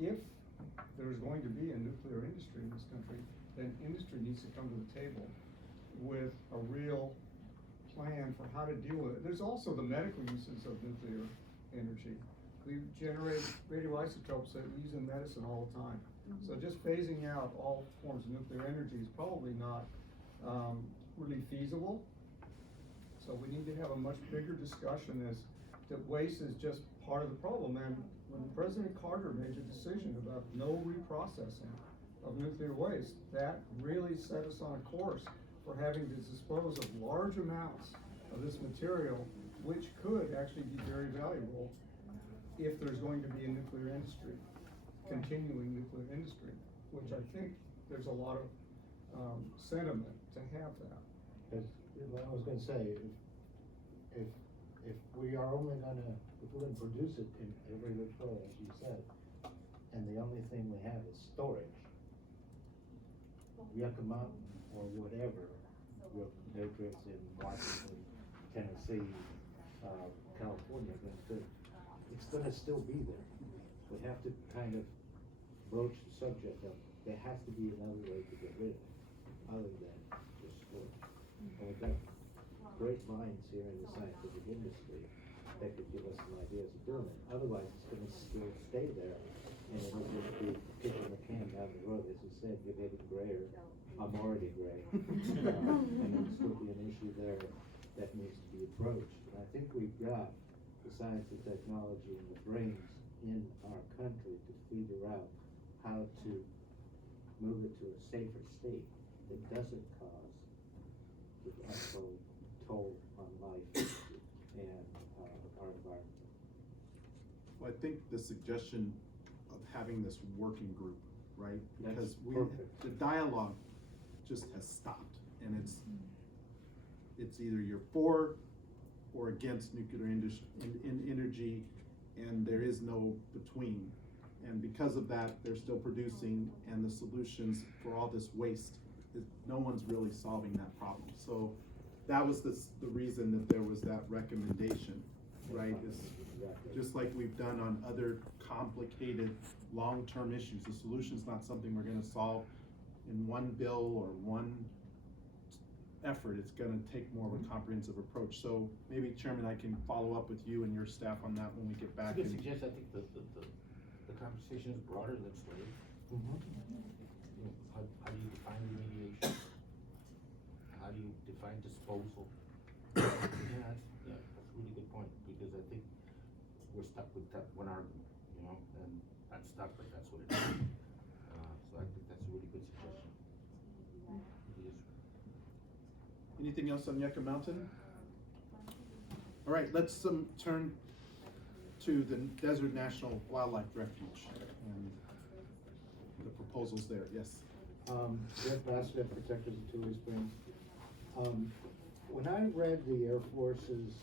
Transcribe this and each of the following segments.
if there's going to be a nuclear industry in this country, then industry needs to come to the table with a real plan for how to deal with it. There's also the medical uses of nuclear energy. We generate radioisotopes that we use in medicine all the time. So just phasing out all forms of nuclear energy is probably not really feasible. So we need to have a much bigger discussion as that waste is just part of the problem. And when President Carter made the decision about no reprocessing of nuclear waste, that really set us on a course for having to dispose of large amounts of this material, which could actually be very valuable if there's going to be a nuclear industry, continuing nuclear industry, which I think there's a lot of sentiment to have that. I was going to say, if we are only gonna, if we're gonna produce it in every which way, as you said, and the only thing we have is storage, Yucca Mountain or whatever, your compatriots in Washington, Tennessee, California, it's gonna still be there. We have to kind of broach the subject of, there has to be another way to get rid of it, other than just storage. And we've got great minds here in the scientific industry that could give us some ideas of doing it. Otherwise, it's going to still stay there, and it'll just be kicking the can down the road. As you said, you're getting grayer. I'm already gray. And there'll still be an issue there that needs to be approached. And I think we've got the science and technology and the brains in our country to figure out how to move it to a safer state that doesn't cause the untold toll on life and our environment. Well, I think the suggestion of having this working group, right? Because the dialogue just has stopped, and it's either you're for or against nuclear energy, and there is no between. And because of that, they're still producing, and the solutions for all this waste, no one's really solving that problem. So that was the reason that there was that recommendation, right? Is just like we've done on other complicated long-term issues. The solution's not something we're going to solve in one bill or one effort. It's going to take more of a comprehensive approach. So maybe, Chairman, I can follow up with you and your staff on that when we get back. I suggest, I think the conversation is broader than slave. How do you define remediation? How do you define disposal? That's a really good point, because I think we're stuck with that one argument, and I'm stuck, but that's what it is. So I think that's a really good suggestion. Anything else on Yucca Mountain? All right, let's turn to the Desert National Wildlife Refuge and the proposals there. Yes. Jeff Bassett, Protectors of Tule Springs. When I read the Air Force's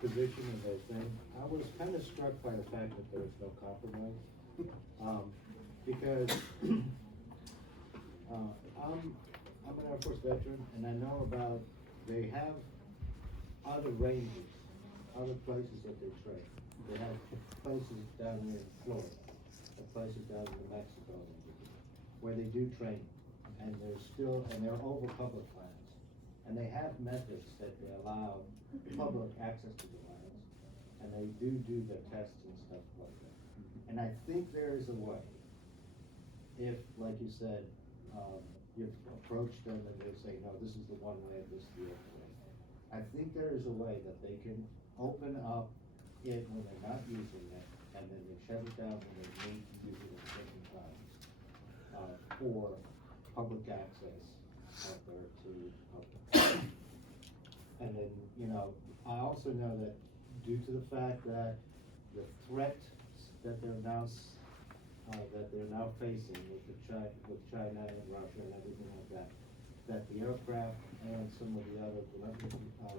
position of their thing, I was kind of struck by the fact that there was no compromise. Because I'm an Air Force veteran, and I know about, they have other ranges, other places that they train. They have places down here in Florida, places down in New Mexico, where they do training, and they're over public lands, and they have methods that they allow public access to the lands, and they do the tests and stuff like that. And I think there is a way, if, like you said, you approach them and they say, no, this is the one way, this is the other way. I think there is a way that they can open up it when they're not using it, and then they shut it down when they need to use it at certain times for public access out there to public. And then, I also know that due to the fact that the threat that they're now facing with China and Russia and everything like that the aircraft and some of the other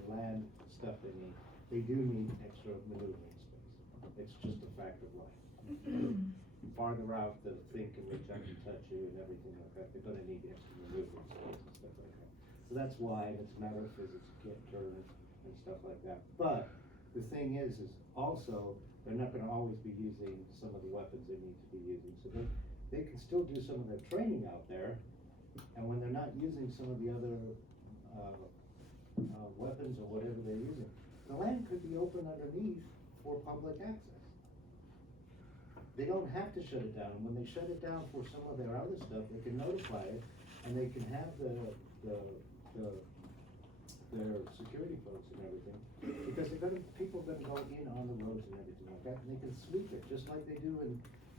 land stuff they do need extra maneuvering space. It's just a fact of life. Farther out, the thing can reach out and touch you and everything like that. They're going to need extra maneuvering space and stuff like that. So that's why it's a matter of physics, you can't turn it and stuff like that. But the thing is also, they're not gonna always be using some of the weapons they need to be using, so they can still do some of their training out there, and when they're not using some of the other, weapons or whatever they're using, the land could be open underneath for public access. They don't have to shut it down, and when they shut it down for some of their other stuff, they can notify it, and they can have their security folks and everything, because people are gonna go in on the roads and everything like that, and they can sweep it, just like they do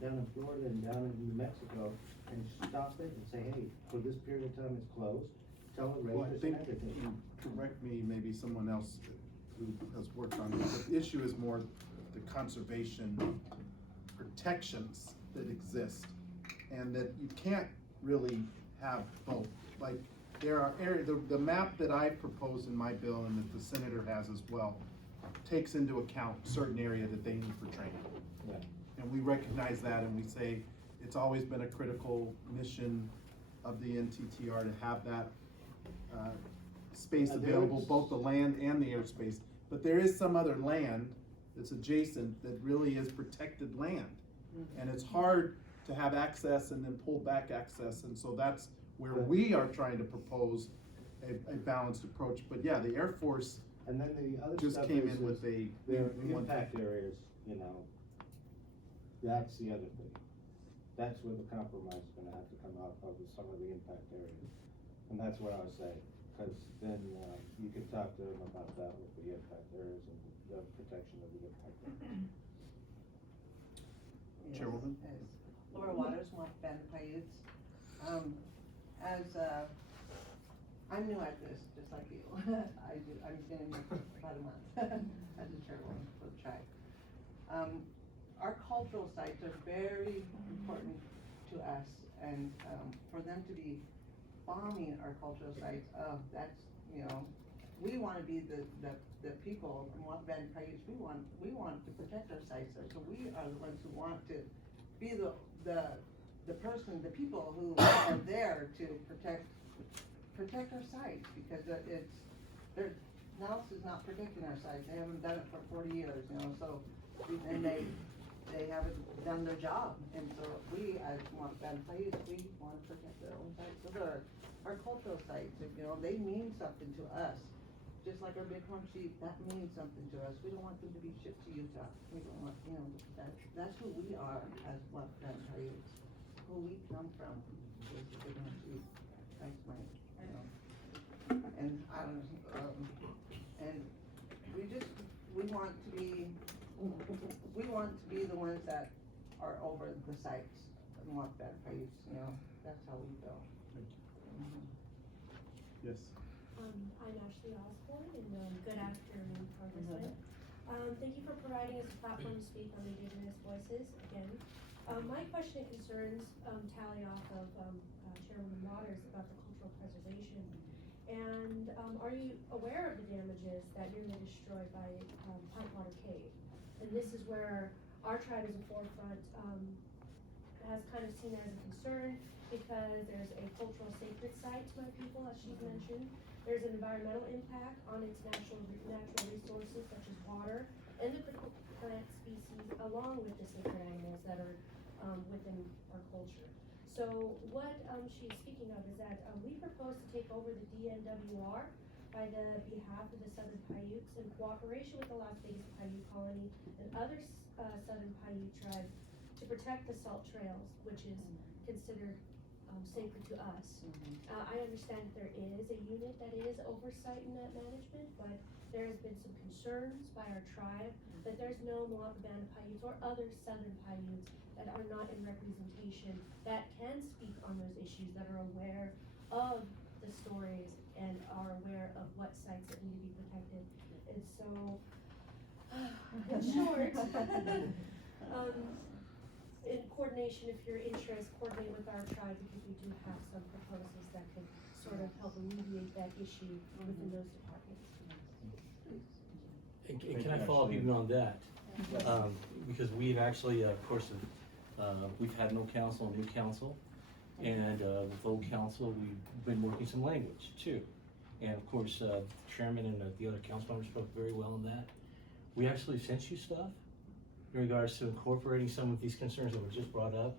down in Florida and down in New Mexico, and stop it and say, hey, for this period of time it's closed, tell the Well, I rangers think, and everything. you correct me, maybe someone else who has worked on it, but the issue is more the conservation protections that exist, and that you can't really have both. Like, there are areas, the map that I proposed in my bill and that the senator has as well, takes into account certain area that they need for training. Yeah. And we recognize that, and we say, it's always been a critical mission of the NTTR to have that, space And available, there's- both the land and the airspace. But there is some other land that's adjacent that really is protected land. And it's hard to have access and then pull back access, and so that's where we are trying to propose a balanced approach. But yeah, the Air Force And then the other just stuff came is in with a. their we want- impact areas, you know, that's the other thing. That's where the compromise is gonna have to come out of, some of the impact areas. And that's what I was saying, cause then, you can talk to them about that with the impact areas and the protection of the impact areas. Chairwoman? Laura Waters, Mark Van Paiutes. I'm new at this, just like you. I've been here for about a month as a chairwoman for the tribe. Our cultural sites are very important to us, and, for them to be bombing our cultural sites, that's, you know, we wanna be the people, and Mark Van Paiutes, we want to protect our sites, so we are the ones who want to be the people who are there to protect our sites, because Nels is not protecting our sites, they haven't done it for 40 years, you know, so, and they haven't done their job, and so we, as Van Paiutes, we wanna protect their own sites, so our cultural sites, you know, they mean something to us. Just like our bighorn sheep, that means something to us. We don't want them to be shipped to Utah. We don't want, you know, that's who we are as Black Paiutes. Who we come from is the bighorn sheep. That's my, you know. And and we want to be the ones that are over the sites and want Black Paiutes, you know. That's how we feel. Yes. I'm Ashley Osborne, and good afternoon, Congressman. Thank you for providing us a platform to speak on Indigenous voices again. My question and concerns tally off of Chairwoman Waters about the cultural preservation. And are you aware of the damages that nearly destroyed by Pipewater Cave? And this is where our tribe as a forefront has kind of seen it as a concern, because there's a cultural sacred site to my people, as she's mentioned. There's an environmental impact on its natural resources such as water and the critical plant species, along with the sacred animals that are within our culture. So what she's speaking of is that we propose to take over the DNWR by the behalf of the Southern Paiutes in cooperation with the Las Vegas Paiute Colony and other Southern Paiute tribes to protect the salt trails, which is considered sacred to us. I understand that there is a unit that is oversight in that management, but there has been some concerns by our tribe that there's no Moapa Paiutes or other Southern Paiutes that are not in representation that can speak on those issues, that are aware of the stories and are aware of what sites that need to be protected. And so, in short, in coordination, if you're interested, coordinate with our tribe, because we do have some proposals that could sort of help alleviate that issue within those departments. And can I follow up even on that? Because we've actually, of course, we've had no council, new council, and with old council, we've been working some language too. And of course, the chairman and the other council members spoke very well on that. we actually sent you stuff in regards to incorporating some of these concerns that were just brought up.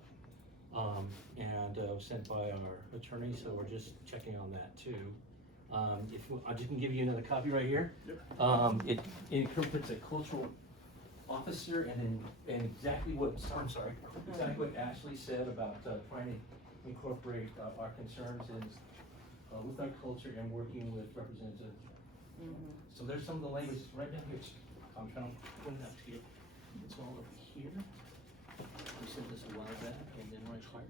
And was sent by our attorney, so we're just checking on that too. I just can give you another copy right here. Yep. It incorporates a cultural officer and exactly what, exactly what Ashley said about trying to incorporate our concerns with our culture and working with representatives. So there's some of the language right down here. I'm trying to point it up to you. It's all over here. We sent this a while back, and then right here.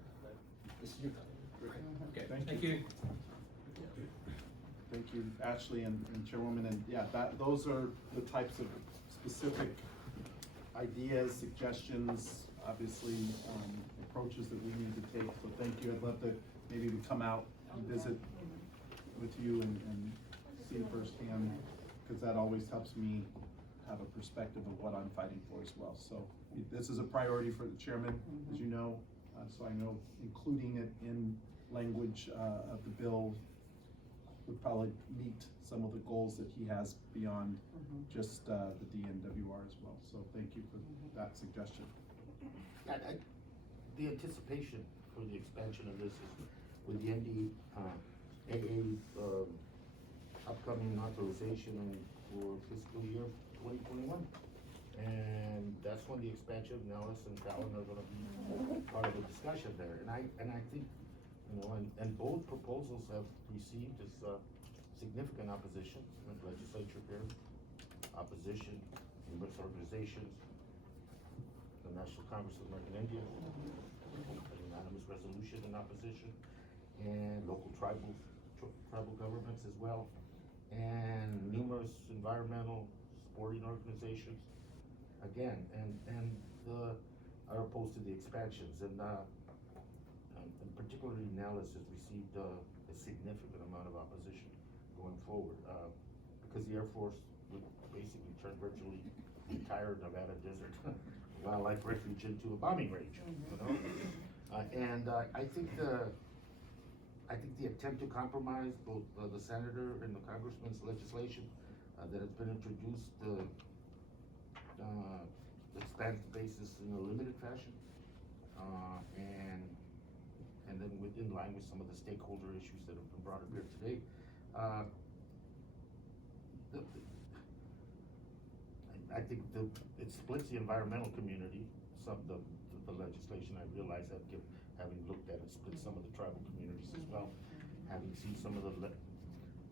This is your copy. Okay, thank you. Thank you, Ashley and Chairwoman, and yeah, those are the types of specific ideas, suggestions, obviously, approaches that we need to take, so thank you. I'd love to, maybe we come out and visit with you and see it firsthand, because that always helps me have a perspective of what I'm fighting for as well. So this is a priority for the chairman, as you know, so I know including it in language of the bill would probably meet some of the goals that he has beyond just the DNWR as well. So thank you for that suggestion. The anticipation for the expansion of this is with the NDAA upcoming authorization for fiscal year 2021. And that's when the expansion of Nellis and Fallon are gonna be part of the discussion there. And I think, and both proposals have received this significant opposition in the legislature here, opposition, numerous organizations, the National Congress of American Indians, an unanimous resolution in opposition, and local tribal governments as well, and numerous environmental sporting organizations, again, and are opposed to the expansions, and particularly Nellis has received a significant amount of opposition going forward, because the Air Force would basically turn virtually the entire Nevada desert wildlife refuge into a bombing range, and I think the attempt to compromise both the senator and the congressman's legislation that has been introduced, expand the basis in a limited fashion, and then in line with some of the stakeholder issues that have been brought up here today. I think it splits the environmental community. The legislation, I realize that, having looked at it, split some of the tribal communities as well, having seen some of the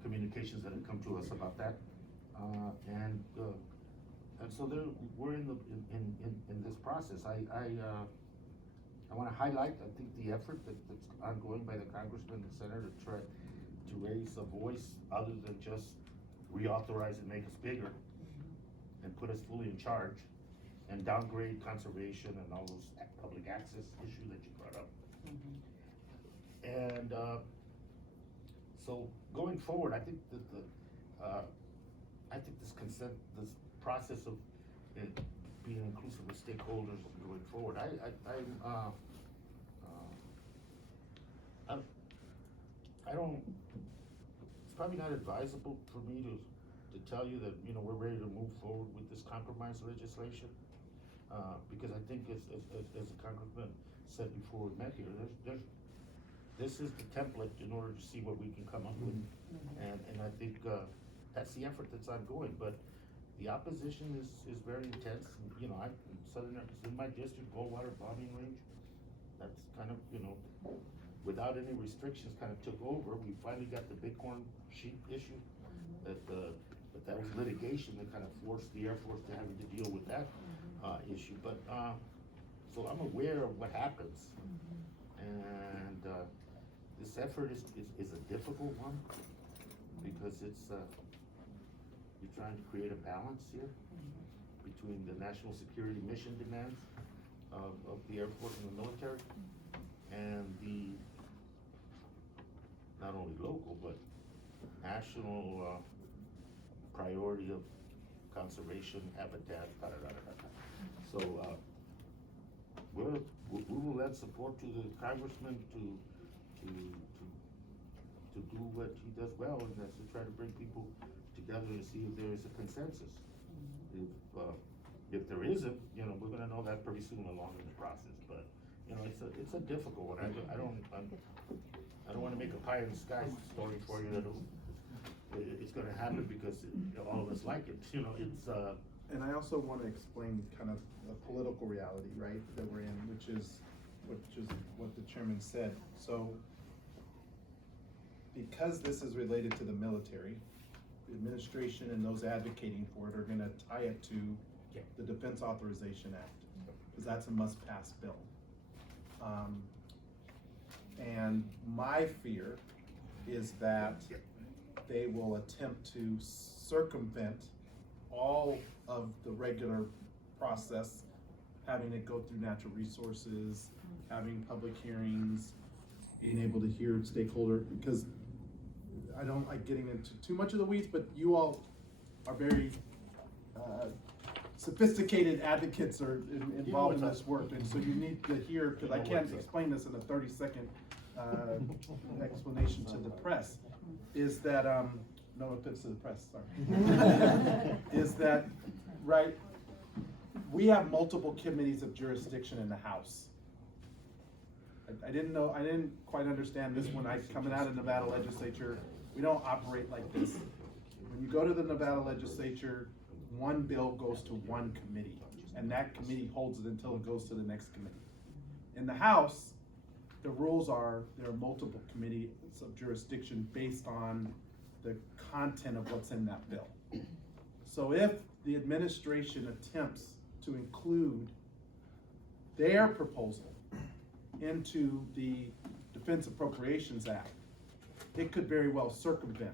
communications that have come to us about that, and so we're in this process. I want to highlight, I think, the effort that's ongoing by the congressman and senator to try to raise a voice other than just reauthorize and make us bigger and put us fully in charge and downgrade conservation and all those public access issue that you brought up. And so going forward, I think that this process of being inclusive with stakeholders going forward, I don't, it's probably not advisable for me to tell you that, we're ready to move forward with this compromise legislation. Because I think as the congressman said before we met here, this is the template in order to see what we can come up with. And I think that's the effort that's ongoing, but the opposition is very intense. In my district, Goldwater bombing range, that's kind of, without any restrictions, kind of took over. We finally got the bighorn sheep issue, but that was litigation that kind of forced the Air Force to having to deal with that issue. But so I'm aware of what happens, and this effort is a difficult one because it's you're trying to create a balance here between the national security mission demands of the Air Force and the military, and the not only local but national priority of conservation, habitat, So we will lend support to the congressman to do what he does well, and that's to try to bring people together to see if there is a consensus. if there isn't, you know, we're gonna know that pretty soon along in the process, but, you know, it's a difficult one, I don't wanna make a pie in the sky story for you that it's gonna happen because all of us like it, you know, it's, And I also wanna explain kind of the political reality, right, that we're in, which is what the chairman said. So, because this is related to the military, the administration and those advocating for it are gonna tie it to the Defense Authorization Act, because that's a must-pass bill. And my fear is that they will attempt to circumvent all of the regular process, having it go through natural resources, having public hearings, being able to hear stakeholder, because I don't like getting into too much of the weeds, but you all are very sophisticated advocates or involved in this work, and so you need to hear, because I can't explain this in a 30-second explanation to the press, is that, no offense to the press, sorry, is that, right, we have multiple committees of jurisdiction in the House. I didn't quite understand this when I, coming out of Nevada legislature, we don't operate like this. When you go to the Nevada legislature, one bill goes to one committee, and that committee holds it until it goes to the next committee. In the House, the rules are, there are multiple committees of jurisdiction based on the content of what's in that bill. So if the administration attempts to include their proposal into the Defense Appropriations Act, it could very well circumvent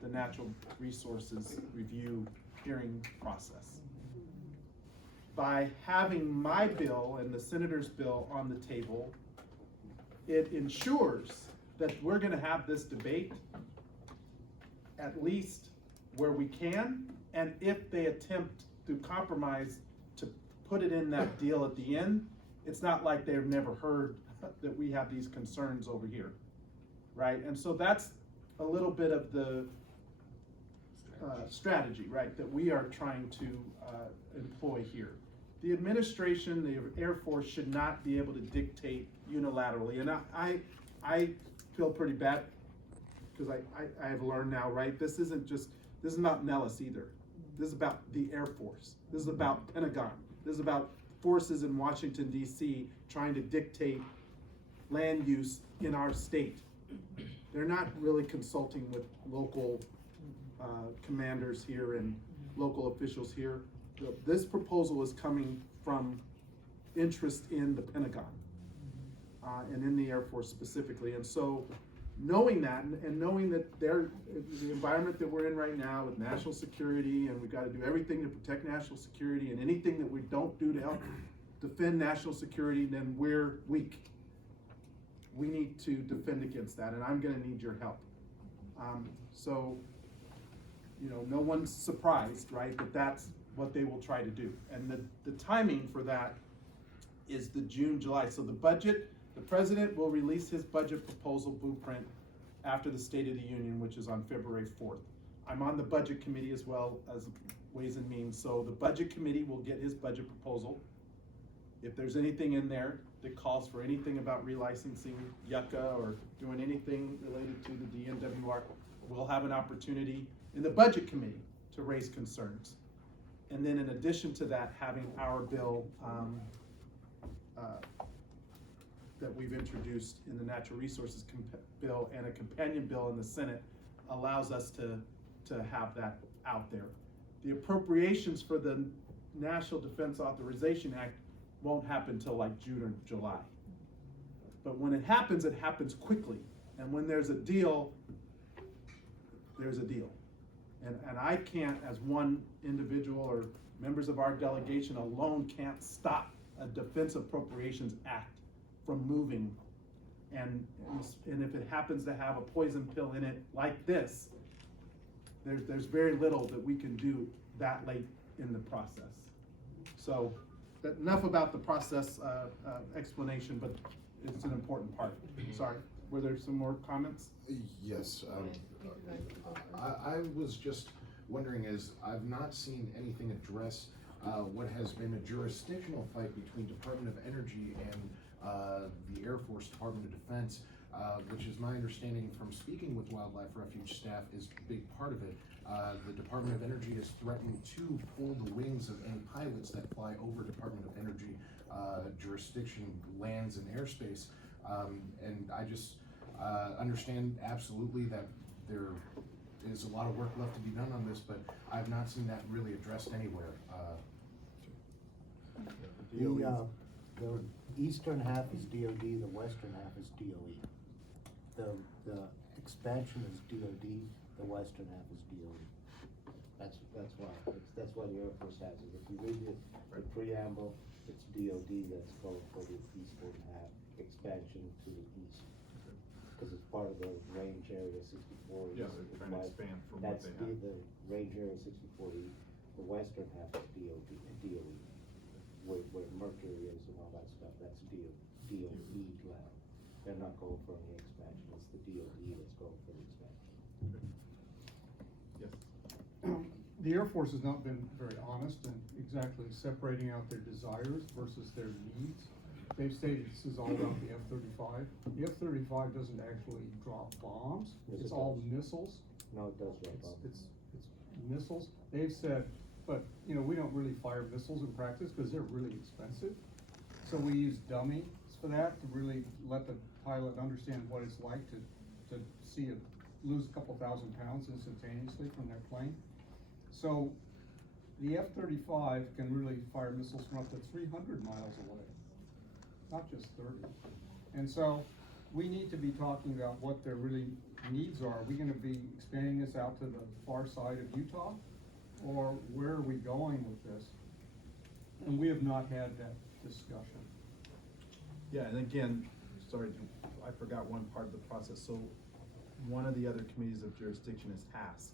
the Natural Resources Review hearing process. By having my bill and the senator's bill on the table, it ensures that we're gonna have this debate at least where we can, and if they attempt through compromise to put it in that deal at the end, it's not like they've never heard that we have these concerns over here, right? And so that's a little bit of the strategy, right, that we are trying to employ here. The administration, the Air Force should not be able to dictate unilaterally, and I feel pretty bad, because I have learned now, right, this is not Nellis either. This is about the Air Force. This is about Pentagon. This is about forces in Washington, D.C. trying to dictate land use in our state. They're not really consulting with local commanders here and local officials here. This proposal is coming from interest in the Pentagon and in the Air Force specifically. And so knowing that and knowing that the environment that we're in right now with national security, and we've got to do everything to protect national security, and anything that we don't do to help defend national security, then we're weak. We need to defend against that, and I'm gonna need your help. So, you know, no one's surprised, right, that that's what they will try to do. And the timing for that is the June, July. So the budget, the president will release his budget proposal blueprint after the State of the Union, which is on February 4th. I'm on the budget committee as well as Ways and Means. So the budget committee will get his budget proposal. If there's anything in there that calls for anything about relicensing Yucca or doing anything related to the DNWR, we'll have an opportunity in the budget committee to raise concerns. And then in addition to that, having our bill that we've introduced in the Natural Resources bill and a companion bill in the Senate allows us to have that out there. The appropriations for the National Defense Authorization Act won't happen till like June or July. But when it happens quickly. And when there's a deal, there's a deal. And I can't, as one individual or members of our delegation alone, can't stop a Defense Appropriations Act from moving. And if it happens to have a poison pill in it like this, there's very little that we can do that late in the process. So enough about the process explanation, but it's an important part. Sorry, were there some more comments? Yes, I was just wondering is, I've not seen anything address what has been a jurisdictional fight between Department of Energy and the Air Force Department of Defense, which is my understanding from speaking with wildlife refuge staff is a big part of it. The Department of Energy has threatened to pull the wings of any pilots that fly over Department of Energy jurisdiction, lands and airspace. And I just understand absolutely that there is a lot of work left to be done on this, but I've not seen that really addressed anywhere. The eastern half is DOD, the western half is DOE. The expansion is DOD, the western half is DOE. That's why the Air Force has it. If you read the preamble, it's DOD that's going for the eastern half, expansion to the east. Because it's part of the range area 64. Yeah, they're trying to expand from what they have. The range area 64, the western half is DOE. Where Mercury is and all that stuff, that's DOE land. They're not going for any expansion, it's the DOE that's going for the expansion. Yes. The Air Force has not been very honest in exactly separating out their desires versus their needs. They've stated this is all about the F-35. The F-35 doesn't actually drop bombs, Yes, it's it all does. missiles. No, it does right, Bob. It's missiles. They've said, but, you know, we don't really fire missiles in practice because they're really expensive. So we use dummies for that to really let the pilot understand what it's like to see it lose a couple thousand pounds instantaneously from their plane. So the F-35 can really fire missiles from up to 300 miles away, not just 30. And so we need to be talking about what their really needs are. Are we gonna be expanding this out to the far side of Utah? Or where are we going with this? And we have not had that discussion. Yeah, and again, sorry, I forgot one part of the process. So one of the other committees of jurisdiction is HASC,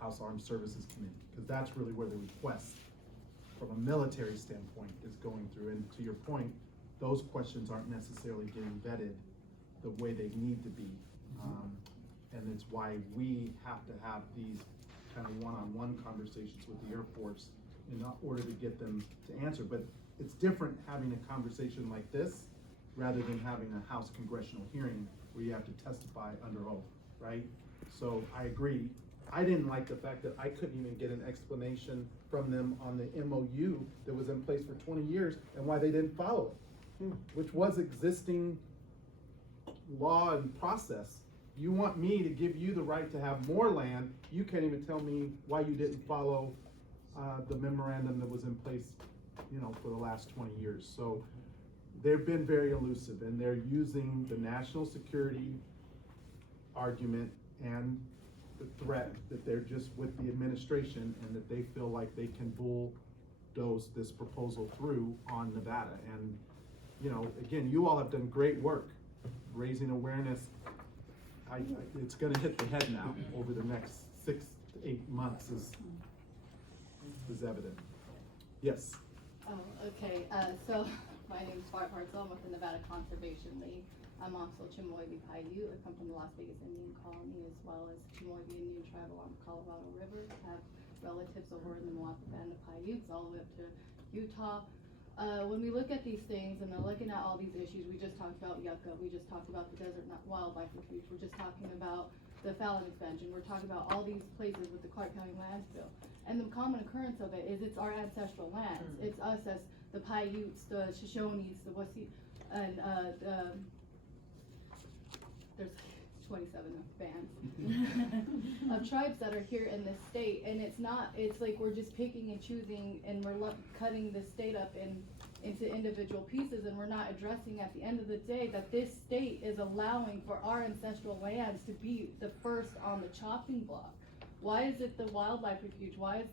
House Armed Services Committee, because that's really where the request from a military standpoint is going through. And to your point, those questions aren't necessarily getting vetted the way they need to be. And it's why we have to have these kind of one-on-one conversations with the Air Force in order to get them to answer. But it's different having a conversation like this rather than having a House congressional hearing where you have to testify under oath, right? So I agree. I didn't like the fact that I couldn't even get an explanation from them on the MOU that was in place for 20 years and why they didn't follow it, which was existing law and process. You want me to give you the right to have more land, you can't even tell me why you didn't follow the memorandum that was in place, you know, for the last 20 years. So they've been very elusive, and they're using the national security argument and the threat that they're just with the administration and that they feel like they can bulldoze this proposal through on Nevada. And, you know, again, you all have done great work raising awareness. It's gonna hit the head now over the next 6 to 8 months is evident. Yes. Oh, okay, so my name's Barb Hartzell, I'm with the Nevada Conservation League. I'm also Chemehuevi Paiute. I come from the Las Vegas Indian Colony as well as Chemehuevi Indian Tribe along the Colorado River. I have relatives over in the Moapa Band of Paiutes all the way up to Utah. When we look at these things and they're looking at all these issues, we just talked about yucca, we just talked about the desert wildlife refuge, we're just talking about the Fallon expansion, we're talking about all these places with the Clark County landfill. And the common occurrence of it is it's our ancestral lands. It's us as the Paiutes, the Shoshones, the Wasi, and there's 27 bands of tribes that are here in this state, and it's like we're just picking and choosing, and we're cutting the state up into individual pieces, and we're not addressing at the end of the day that this state is allowing for our ancestral lands to be the first on the chopping block. Why is it the wildlife refuge? Why is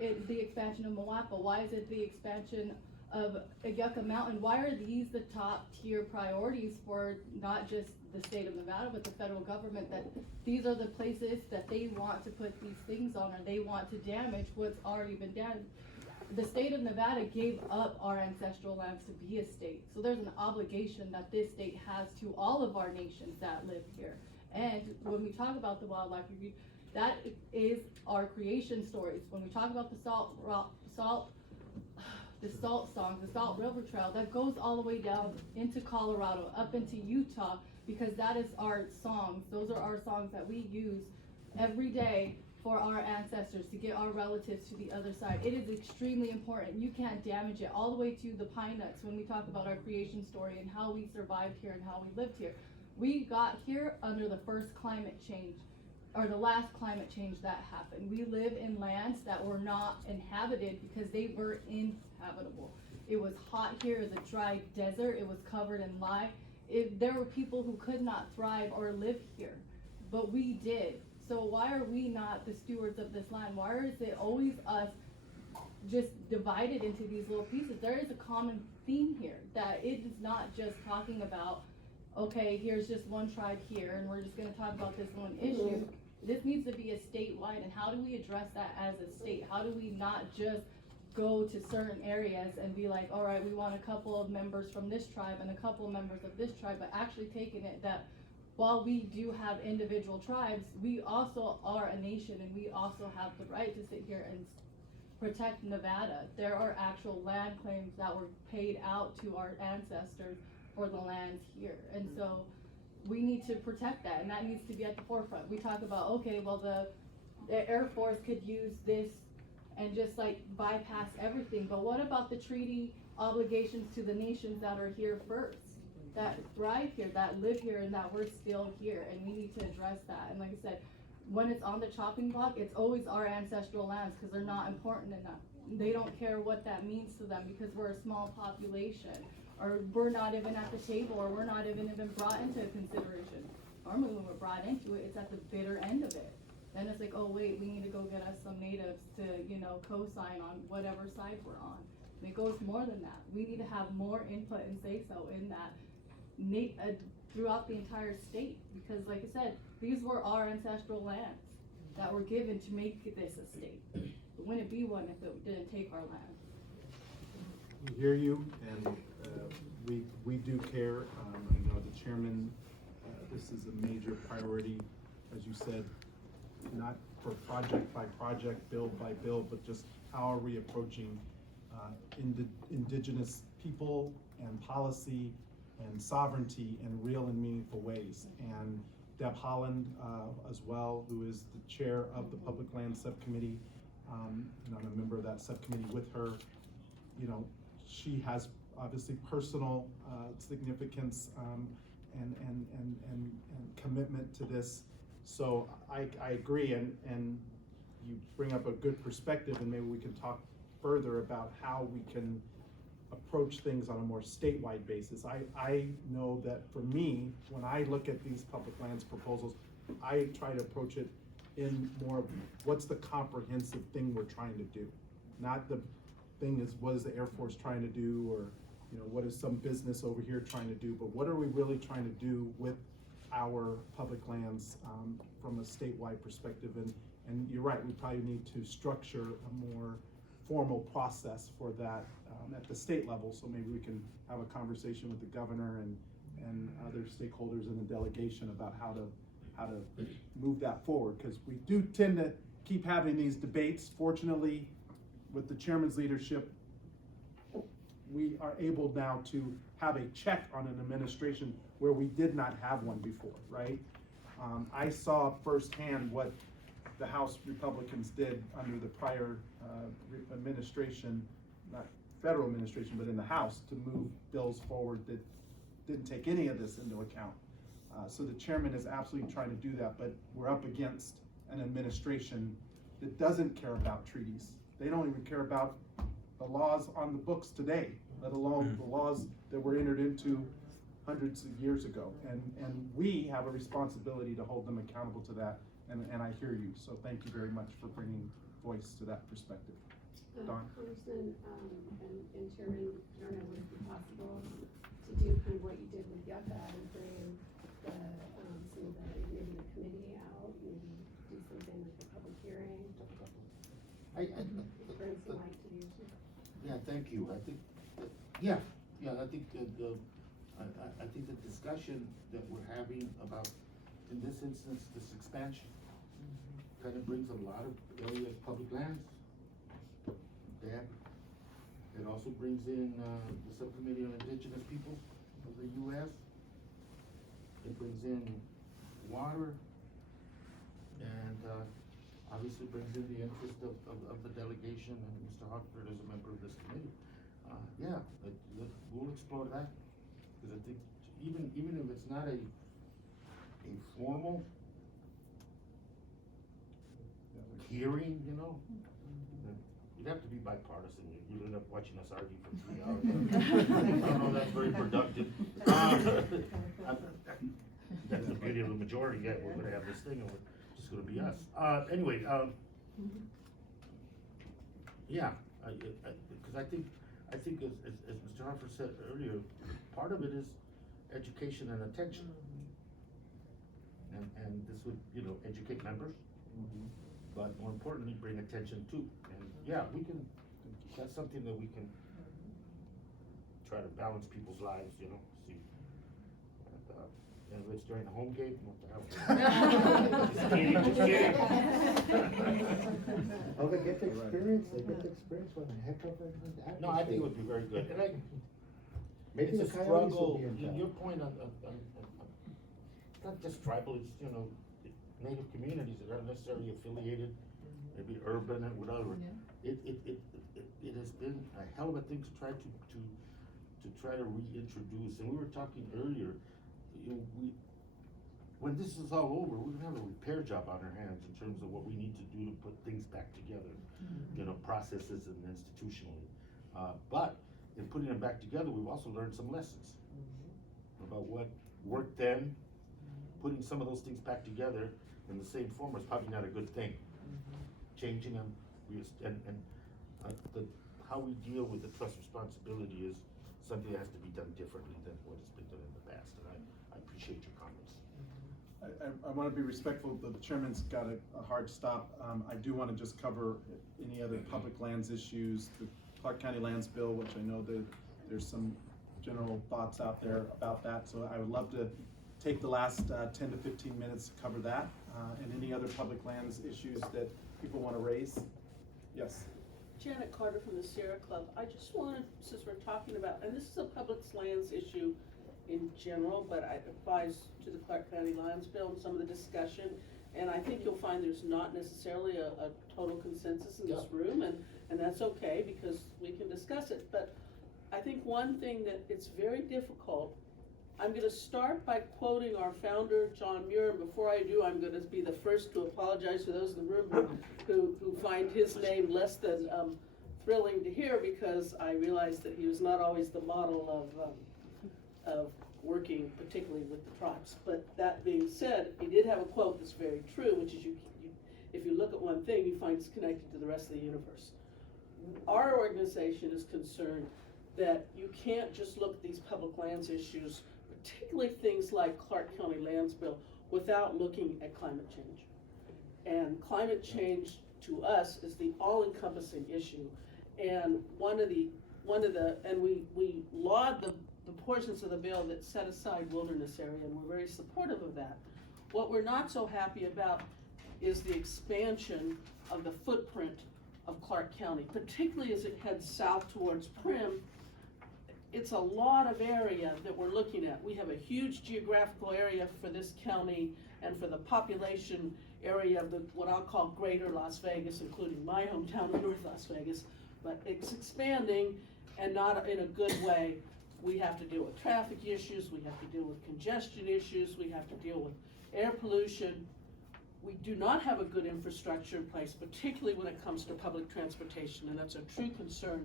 it the expansion of Moapa? Why is it the expansion of Yucca Mountain? Why are these the top tier priorities for not just the state of Nevada, but the federal government, that these are the places that they want to put these things on, or they want to damage what's already been damaged? The state of Nevada gave up our ancestral lands to be a state. So there's an obligation that this state has to all of our nations that live here. And when we talk about the wildlife review, That is our creation stories. When we talk about the salt songs, the Salt River Trail, that goes all the way down into Colorado, up into Utah, because that is our songs. Those are our songs that we use every day for our ancestors, to get our relatives to the other side. It is extremely important. You can't damage it. All the way to the pine nuts, when we talk about our creation story and how we survived here and how we lived here. We got here under the first climate change, or the last climate change that happened. We live in lands that were not inhabited because they were inhabitable. It was hot here, it was a dry desert, it was covered in lye. There were people who could not thrive or live here, but we did. So why are we not the stewards of this land? Why is it always us just divided into these little pieces? There is a common theme here, that it is not just talking about, okay, here's just one tribe here and we're just gonna talk about this one issue. This needs to be a statewide, and how do we address that as a state? How do we not just go to certain areas and be like, all right, we want a couple of members from this tribe and a couple of members of this tribe, but actually taking it that while we do have individual tribes, we also are a nation, and we also have the right to sit here and protect Nevada. There are actual land claims that were paid out to our ancestors for the lands here, and so we need to protect that, and that needs to be at the forefront. We talk about, okay, well, the Air Force could use this and just like bypass everything, but what about the treaty obligations to the nations that are here first, that thrive here, that live here, and that we're still here, and we need to address that. And like I said, when it's on the chopping block, it's always our ancestral lands, because they're not important enough. They don't care what that means to them, because we're a small population, or we're not even at the table, or we're not even brought into consideration. Normally when we're brought into it, it's at the bitter end of it. Then it's like, oh wait, we need to go get us some natives to, co-sign on whatever side we're on. And it goes more than that. We need to have more input and say-so in that throughout the entire state, because like I said, these were our ancestral lands that were given to make this a state. It wouldn't be one if it didn't take our land. We hear you, and we do care. I know the chairman, this is a major priority, as you said, not for project by project, bill by bill, but just how are we approaching indigenous people and policy and sovereignty in real and meaningful ways. And Deb Holland as well, who is the chair of the Public Land Subcommittee, and I'm a member of that subcommittee with her. She has obviously personal significance and commitment to this. So I agree, and you bring up a good perspective, and maybe we can talk further about how we can approach things on a more statewide basis. I know that for me, when I look at these public lands proposals, I try to approach it in more of what's the comprehensive thing we're trying to do. Not the thing is, what is the Air Force trying to do, or what is some business over here trying to do, but what are we really trying to do with our public lands from a statewide perspective. And you're right, we probably need to structure a more formal process for that at the state level, so maybe we can have a conversation with the governor and other stakeholders in the delegation about how to move that forward, because we do tend to keep having these debates. Fortunately, with the chairman's leadership, we are able now to have a check on an administration where we did not have one before, right? I saw firsthand what the House Republicans did under the prior administration, not federal administration, but in the House, to move bills forward that didn't take any of this into account. So the chairman is absolutely trying to do that, but we're up against an administration that doesn't care about treaties. They don't even care about the laws on the books today, let alone the laws that were entered into hundreds of years ago. And we have a responsibility to hold them accountable to that. And I hear you, so thank you very much for bringing voice to that perspective. Dawn? Congressman and Chairman Turner, would it be possible to do kind of what you did with Yucca and bring some of maybe the committee out, maybe do something like a public hearing? Bring some light to the issue. Yeah, thank you. I think, I think I think the discussion that we're having about, in this instance, this expansion, kind of brings a lot of area public lands. That, it also brings in, the subcommittee on indigenous peoples of the US. It brings in water, and, obviously brings in the interest of the delegation and Mr. Horsford as a member of this committee. Yeah, we'll explore that, because I think even if it's not a formal hearing, you know, you'd have to be bipartisan, you'd end up watching us argue for 3 hours. I don't know, that's very productive. That's the beauty of the majority, yeah, we're gonna have this thing, and we're just gonna be us. Anyway, yeah, because I think as Mr. Harper said earlier, part of it is education and attention. And this would, you know, educate members, but more importantly, bring attention to. And yeah, that's something that we can try to balance people's lives, you know, see. And if it's during the home game, what the hell? Just kidding. Oh, they get the experience what the heck of it. No, I think it would be very good. And Maybe it's the a coyotes will struggle, be in your town. point on, it's not just tribal, it's, you know, native communities that aren't necessarily affiliated, maybe urban and whatever. It has been a hell of a thing to try to reintroduce, and we were talking earlier, you know, when this is all over, we're gonna have a repair job on our hands in terms of what we need to do to put things back together, you know, processes and institutionally. But in putting them back together, we've also learned some lessons about what worked then. Putting some of those things back together in the same form is probably not a good thing. Changing them, how we deal with the trust responsibility is something that has to be done differently than what has been done in the past, and I appreciate your comments. I want to be respectful, the chairman's got a hard stop. I do want to just cover any other public lands issues, the Clark County Lands Bill, which I know that there's some general thoughts out there about that, so I would love to take the last 10 to 15 minutes to cover that, and any other public lands issues that people want to raise. Yes. Janet Carter from the Sierra Club. I just wanted, since we're talking about, and this is a public lands issue in general, but it applies to the Clark County Lands Bill and some of the discussion. And I think you'll find there's not necessarily a total consensus in this room, and that's okay, because we can discuss it. But I think one thing that it's very difficult, I'm gonna start by quoting our founder, John Muir, and before I do, I'm gonna be the first to apologize for those in the room who find his name less than thrilling to hear, because I realized that he was not always the model of working particularly with the tribes. But that being said, he did have a quote that's very true, which is if you look at one thing, you find it's connected to the rest of the universe. Our organization is concerned that you can't just look at these public lands issues, particularly things like Clark County Lands Bill, without looking at climate change. And climate change to us is the all-encompassing issue. And we laud the portions of the bill that set aside wilderness area, and we're very supportive of that. What we're not so happy about is the expansion of the footprint of Clark County, particularly as it heads south towards Prim. It's a lot of area that we're looking at. We have a huge geographical area for this county and for the population area of what I'll call greater Las Vegas, including my hometown of North Las Vegas, but it's expanding and not in a good way. We have to deal with traffic issues, we have to deal with congestion issues, we have to deal with air pollution. We do not have a good infrastructure in place, particularly when it comes to public transportation, and that's a true concern.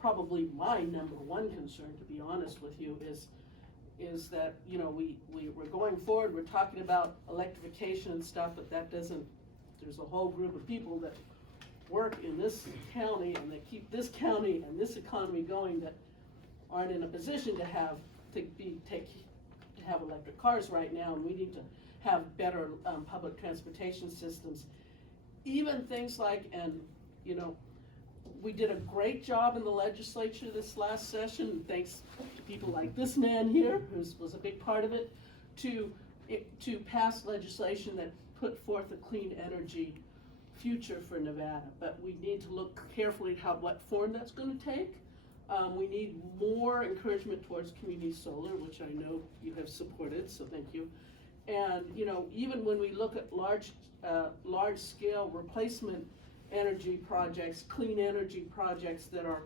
Probably my number one concern, to be honest with you, is that, you know, we're going forward, we're talking about electrification and stuff, but that doesn't, there's a whole group of people that work in this county and that keep this county and this economy going that aren't in a position to have electric cars right now, and we need to have better public transportation systems. Even things like, and you know, we did a great job in the legislature this last session, thanks to people like this man here, who was a big part of it, to pass legislation that put forth a clean energy future for Nevada, but we need to look carefully at what form that's gonna take. We need more encouragement towards community solar, which I know you have supported, so thank you. And, you know, even when we look at large scale replacement energy projects, clean energy projects that are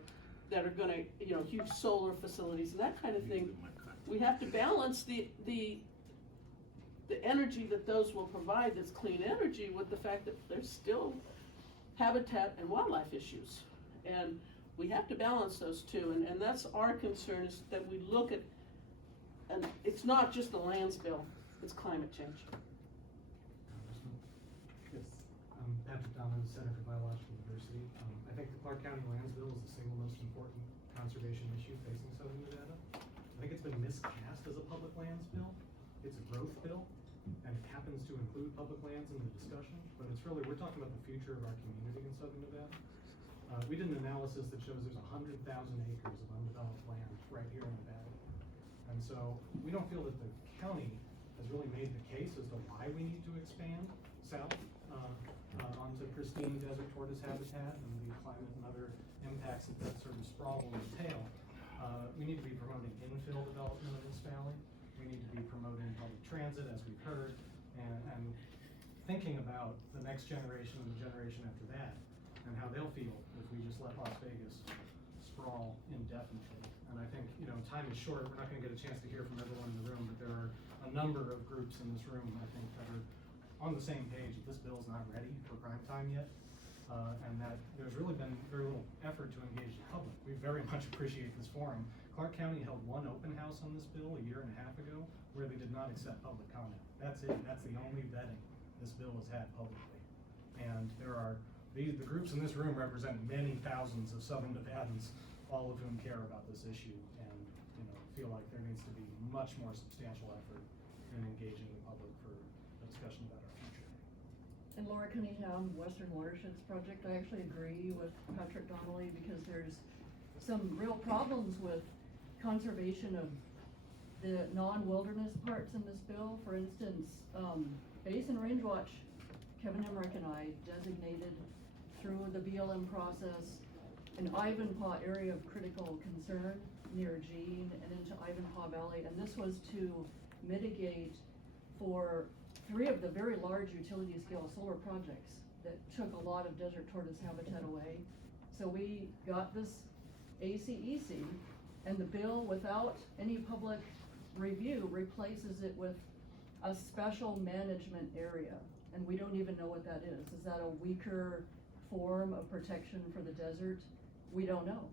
gonna, you know, huge solar facilities and that kind of thing, we have to balance the energy that those will provide that's clean energy with the fact that there's still habitat and wildlife issues. And we have to balance those two, and that's our concern, is that we look at, and it's not just the lands bill, it's climate change. Yes, Patrick Donlin, Center for Biological Diversity. I think the Clark County Lands Bill is the single most important conservation issue facing Southern Nevada. I think it's been miscast as a public lands bill. It's a growth bill, and it happens to include public lands in the discussion, but it's really, we're talking about the future of our community in Southern Nevada. We did an analysis that shows there's 100,000 acres of undeveloped land right here in Nevada. And so we don't feel that the county has really made the case as to why we need to expand south onto pristine desert tortoise habitat and the climate and other impacts that that sort of sprawl will entail. We need to be promoting infill development in this valley. We need to be promoting public transit, as we've heard, and thinking about the next generation and the generation after that, and how they'll feel if we just let Las Vegas sprawl indefinitely. And I think, you know, time is short, we're not gonna get a chance to hear from everyone in the room, but there are a number of groups in this room, I think, that are on the same page that this bill's not ready for prime time yet, and that there's really been very little effort to engage the public. We very much appreciate this forum. Clark County held one open house on this bill a year and a half ago, where they did not accept public comment. That's it, that's the only vetting this bill has had publicly. And there are, the groups in this room represent many thousands of Southern Nevadans, all of whom care about this issue and, you know, feel like there needs to be much more substantial effort in engaging the public for a discussion about our future. And Laura Cunningham, Western Watersheds Project, I actually agree with Patrick Donnelly because there's some real problems with conservation of the non-wilderness parts in this bill. For instance, Basin Range Watch, Kevin Emmerich and I designated through the BLM process an Ivanpah area of critical concern near Jean and into Ivanpah Valley, and this was to mitigate for 3 of the very large utility scale solar projects that took a lot of desert tortoise habitat away. So we got this ACEC, and the bill, without any public review, replaces it with a special management area, and we don't even know what that is. Is that a weaker form of protection for the desert? We don't know.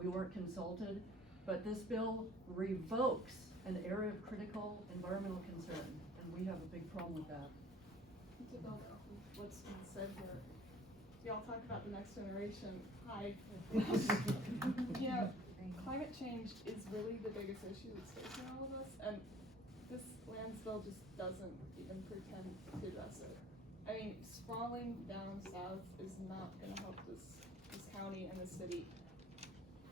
We weren't consulted, but this bill revokes an area of critical environmental concern, and we have a big problem with that. To build off of what's been said here, y'all talk about the next generation. Hi. You know, climate change is really the biggest issue that's facing all of us, and this lands bill just doesn't even pretend to address it. I mean, sprawling down south is not gonna help this county and the city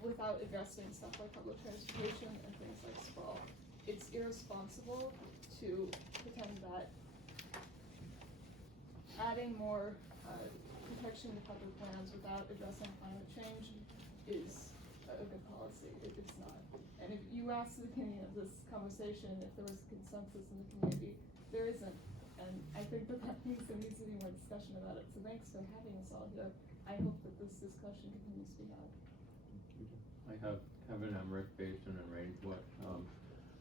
without addressing stuff like public transportation and things like sprawl. It's irresponsible to pretend that adding more protection to public lands without addressing climate change is a good policy. It's not. And if you ask the beginning of this conversation if there was a consensus in the community, there isn't. And I think that means there needs to be more discussion about it. So thanks for having us all here. I hope that this discussion continues to be had. I have Kevin Emmerich, Basin and Range Watch.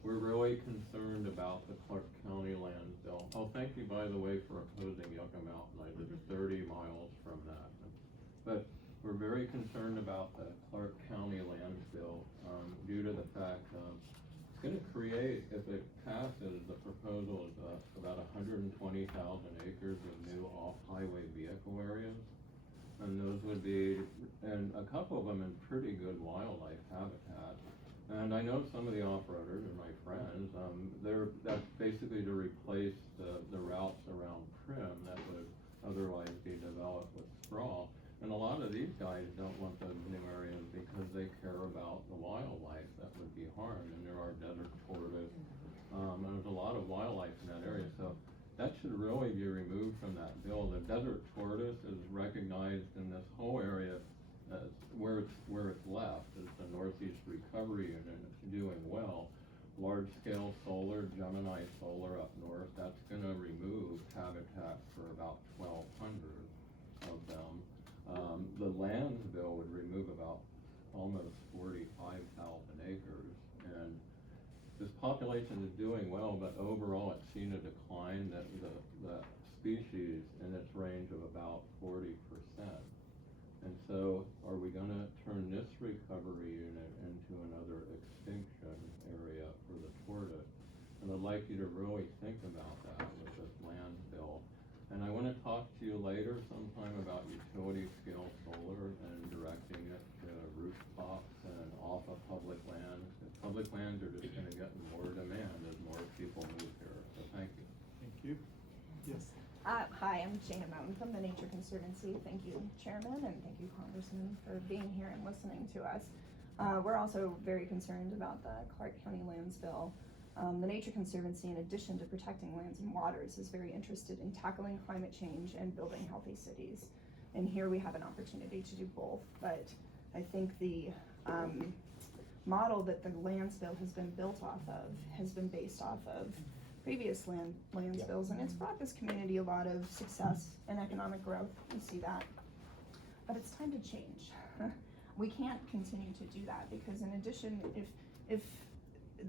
We're really concerned about the Clark County land bill. Oh, thank you, by the way, for opposing Yucca Mountain. I live 30 miles from that. But we're very concerned about the Clark County land bill due to the fact it's going to create, if it passes, the proposal is about 120,000 acres of new off-highway vehicle areas. And those would be, and a couple of them in pretty good wildlife habitat. And I know some of the off-roaders are my friends. That's basically to replace the routes around Prim that would otherwise be developed with sprawl. And a lot of these guys don't want those new areas because they care about the wildlife that would be harmed. And there are desert tortoise. There's a lot of wildlife in that area. So that should really be removed from that bill. The desert tortoise is recognized in this whole area as where it's left, is the Northeast Recovery Unit. It's doing well. Large scale solar, Gemini solar up north, that's gonna remove habitat for about 1,200 of them. The lands bill would remove about almost 45,000 acres, and this population is doing well, but overall it's seen a decline, that the species in its range of about 40%. And so, are we gonna turn this recovery unit into another extinction area for the tortoise? And I'd like you to really think about that with this land bill. And I wanna talk to you later sometime about utility scale solar and directing it to rooftops and off of public lands. Because public lands are just gonna get more demand as more people move here, so thank you. Thank you. Yes. Hi, I'm Shayna Mountain from the Nature Conservancy. Thank you, Chairman, and thank you, Congressman, for being here and listening to us. We're also very concerned about the Clark County Lands Bill. The Nature Conservancy, in addition to protecting lands and waters, is very interested in tackling climate change and building healthy cities. And here we have an opportunity to do both, but I think the model that the lands bill has been built off of has been based off of previous lands bills, and it's brought this community a lot of success and economic growth. We see that, but it's time to change. We can't continue to do that, because in addition, if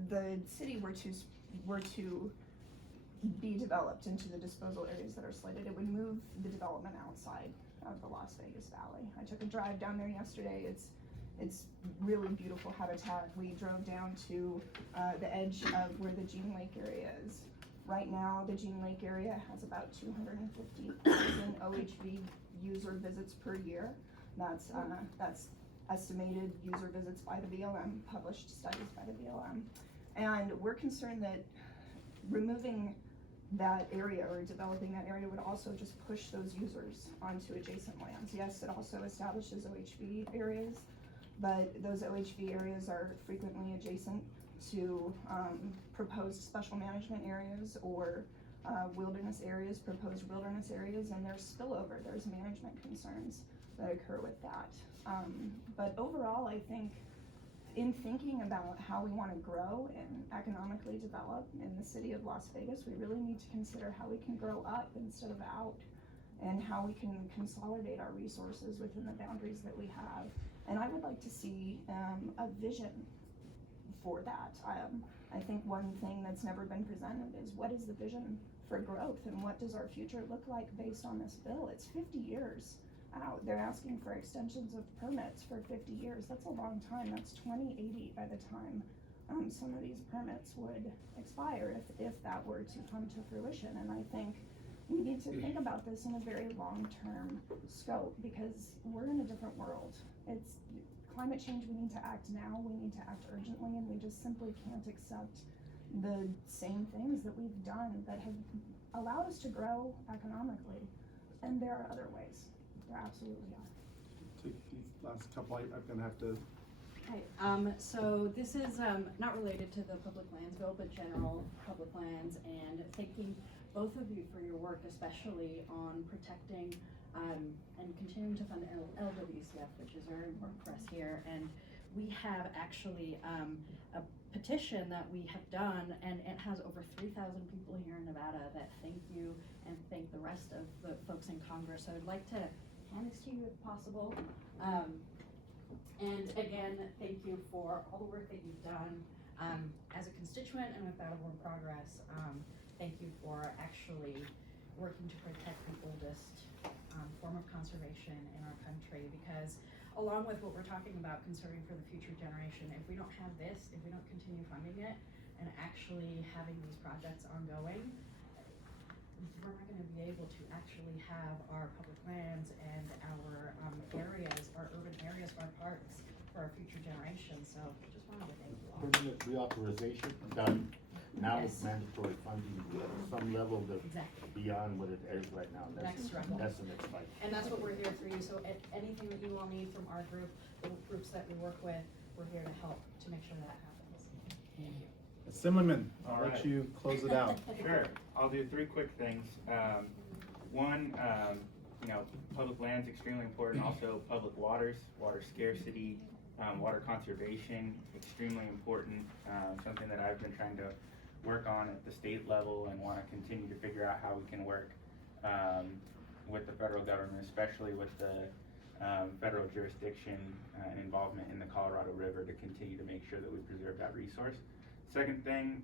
the city were to be developed into the disposal areas that are slated, it would move the development outside of the Las Vegas Valley. I took a drive down there yesterday. It's really beautiful habitat. We drove down to the edge of where the Jean Lake area is. Right now, the Jean Lake area has about 250,000 OHV user visits per year. That's estimated user visits by the BLM, published studies by the BLM. And we're concerned that removing that area or developing that area would also just push those users onto adjacent lands. Yes, it also establishes OHV areas, but those OHV areas are frequently adjacent to proposed special management areas or wilderness areas, proposed wilderness areas, and there's spillover, there's management concerns that occur with that. But overall, I think in thinking about how we want to grow and economically develop in the city of Las Vegas, we really need to consider how we can grow up instead of out, and how we can consolidate our resources within the boundaries that we have. And I would like to see a vision for that. I think one thing that's never been presented is, what is the vision for growth, and what does our future look like based on this bill? It's 50 years out. They're asking for extensions of permits for 50 years. That's a long time. That's 2080 by the time some of these permits would expire, if that were to come to fruition. And I think we need to think about this in a very long-term scope, because we're in a different world. It's climate change. We need to act now. We need to act urgently, and we just simply can't accept the same things that we've done that have allowed us to grow economically. And there are other ways. There absolutely are. Take these last couple, I'm gonna have to. Hi, so this is not related to the public lands bill, but general public lands, and thanking both of you for your work, especially on protecting and continuing to fund LWCF, which is very important for us here. And we have actually a petition that we have done, and it has over 3,000 people here in Nevada that thank you and thank the rest of the folks in Congress. So I'd like to hand this to you if possible. And again, thank you for all the work that you've done as a constituent and with Battle Born Progress. Thank you for actually working to protect the oldest form of conservation in our country, because along with what we're talking about, conserving for the future generation, if we don't have this, if we don't continue funding it and actually having these projects ongoing, we're not going to be able to actually have our public lands and our areas, our urban areas, our parks for our future generations. So just wanted to thank you all. Permanent reauthorization done. Now Yes. it's mandatory funding at some level that Exactly. beyond what it is right now. Next struggle. That's the next fight. And that's what we're here for you. So anything that you all need from our group, the groups that we work with, we're here to help to make sure that happens. Thank you. Assemblyman, All I'll let right. you close it out. Sure. I'll do three quick things. One, you know, public land's extremely important, also public waters, water scarcity, water conservation, extremely important, something that I've been trying to work on at the state level and want to continue to figure out how we can work with the federal government, especially with the federal jurisdiction and involvement in the Colorado River to continue to make sure that we preserve that resource. Second thing,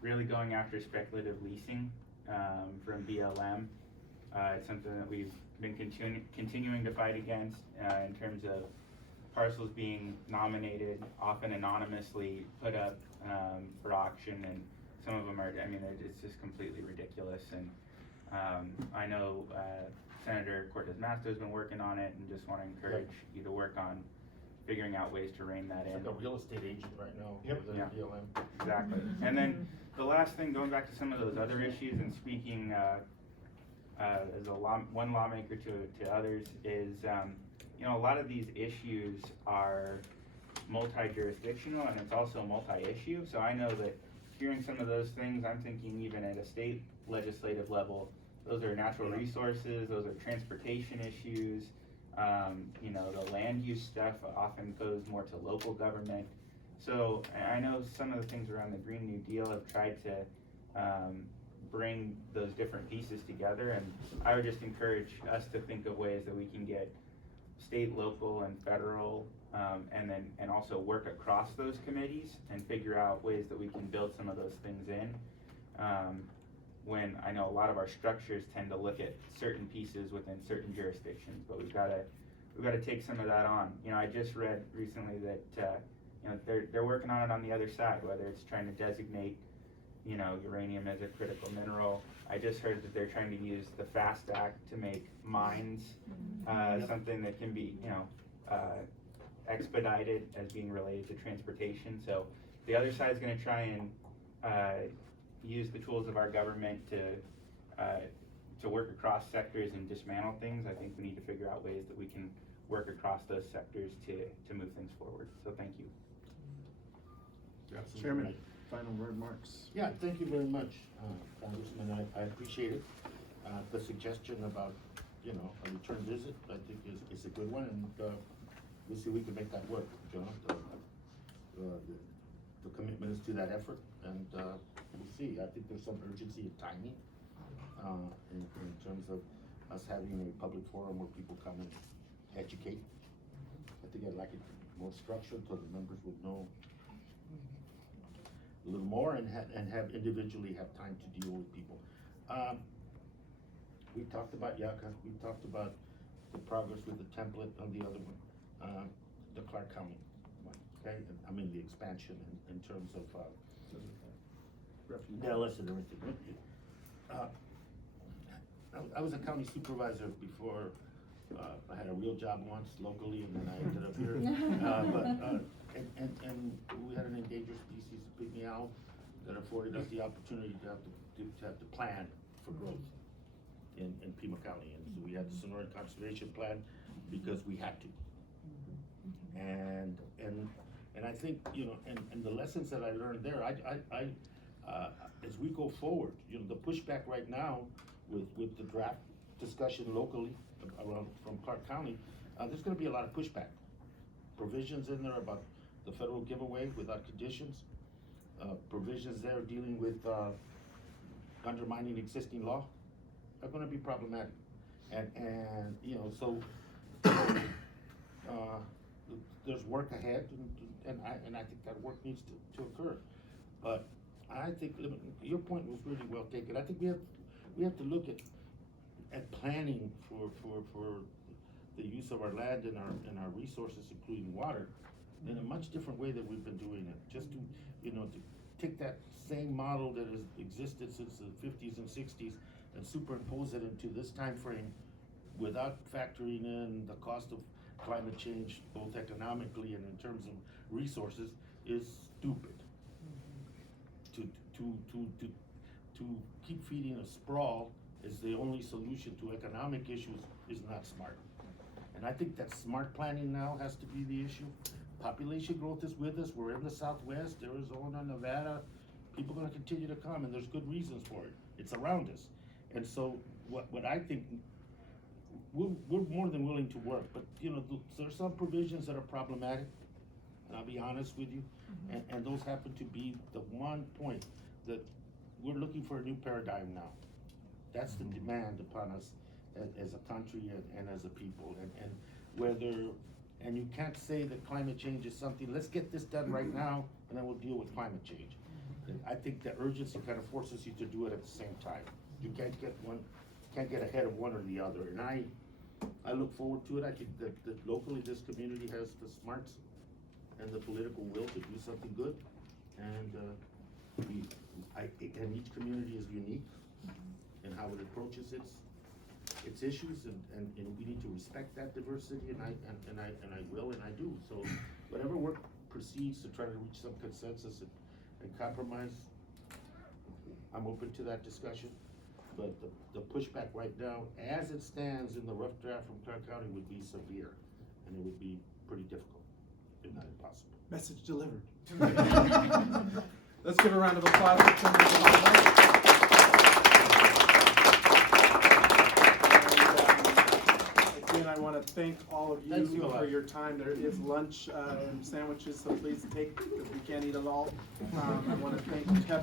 really going after speculative leasing from BLM. It's something that we've been continuing to fight against in terms of parcels being nominated, often anonymously put up for auction, and some of them are, I mean, it's just completely ridiculous. And I know Senator Cortez Masto has been working on it, and just want to encourage you to work on figuring out ways to rein that in. Like a real estate agent right now. Within BLM. Exactly. And then the last thing, going back to some of those other issues and speaking as one lawmaker to others, is you know, a lot of these issues are multi-jurisdictional, and it's also multi-issue. So I know that hearing some of those things, I'm thinking even at a state legislative level, those are natural resources, those are transportation issues. You know, the land use stuff often goes more to local government. So I know some of the things around the Green New Deal have tried to bring those different pieces together, and I would just encourage us to think of ways that we can get state, local, and federal, and also work across those committees and figure out ways that we can build some of those things in. When I know a lot of our structures tend to look at certain pieces within certain jurisdictions, but we've got to take some of that on. You know, I just read recently that you know, they're working on it on the other side, whether it's trying to designate, you know, uranium as a critical mineral. I just heard that they're trying to use the FAST Act to make mines something that can be, you know, expedited as being related to transportation. So the other side is going to try and use the tools of our government to work across sectors and dismantle things. I think we need to figure out ways that we can work across those sectors to move things forward. So thank you. Chairman, final remarks. Yeah, thank you very much, Congressman. I appreciate it. The suggestion about, you know, a return visit, I think is a good one, and we'll see if we can make that work, John. The commitment is to that effort, and we'll see. I think there's some urgency and timing in terms of us having a public forum where people come and educate. I think I'd like it more structured so the members would know a little more and have individually have time to deal with people. We talked about Yucca. We talked about the progress with the template on the other one, the Clark County one. Okay, I mean the expansion in terms of DLS and everything. I was a county supervisor before. I had a real job once locally, and then I ended up here. And we had an endangered species, the pygmy owl, that afforded us the opportunity to have to plan for growth in Pima County, and so we had the Sonora Conservation Plan because we had to. And I think, you know, and the lessons that I learned there, I as we go forward, you know, the pushback right now with the draft discussion locally around from Clark County, there's going to be a lot of pushback. Provisions in there about the federal giveaway without conditions, provisions there dealing with undermining existing law are going to be problematic, and you know, so there's work ahead, and I think that work needs to occur. But I think your point was really well taken. I think we have to look at planning for the use of our land and our resources, including water, in a much different way than we've been doing it. Just to, you know, to take that same model that has existed since the 50s and 60s and superimpose it into this time frame without factoring in the cost of climate change, both economically and in terms of resources, is stupid. To keep feeding a sprawl is the only solution to economic issues is not smart. And I think that smart planning now has to be the issue. Population growth is with us. We're in the Southwest, Arizona, Nevada, People are gonna continue to come, and there's good reasons for it. It's around us. And so, what I think, we're more than willing to work, but, you know, there's some provisions that are problematic, and I'll be honest with you, and those happen to be the one point that we're looking for a new paradigm now. That's the demand upon us as a country and as a people, and you can't say that climate change is something, let's get this done right now, and then we'll deal with climate change. And I think the urgency kind of forces you to do it at the same time. You can't get ahead of one or the other, and I look forward to it. I think that locally, this community has the smarts and the political will to do something good, and and each community is unique in how it approaches its issues, and we need to respect that diversity, and I will, and I do. So whatever work proceeds to try to reach some consensus and compromise, I'm open to that discussion. But the pushback right now, as it stands in the rough draft from Clark County, would be severe, and it would be pretty difficult, if not impossible. Message delivered. Let's give a round of applause for Senator Again, I want to thank all of Thanks a you lot. for your time. There is lunch and sandwiches, so please take, because we can't eat it all. I want to thank Kevin.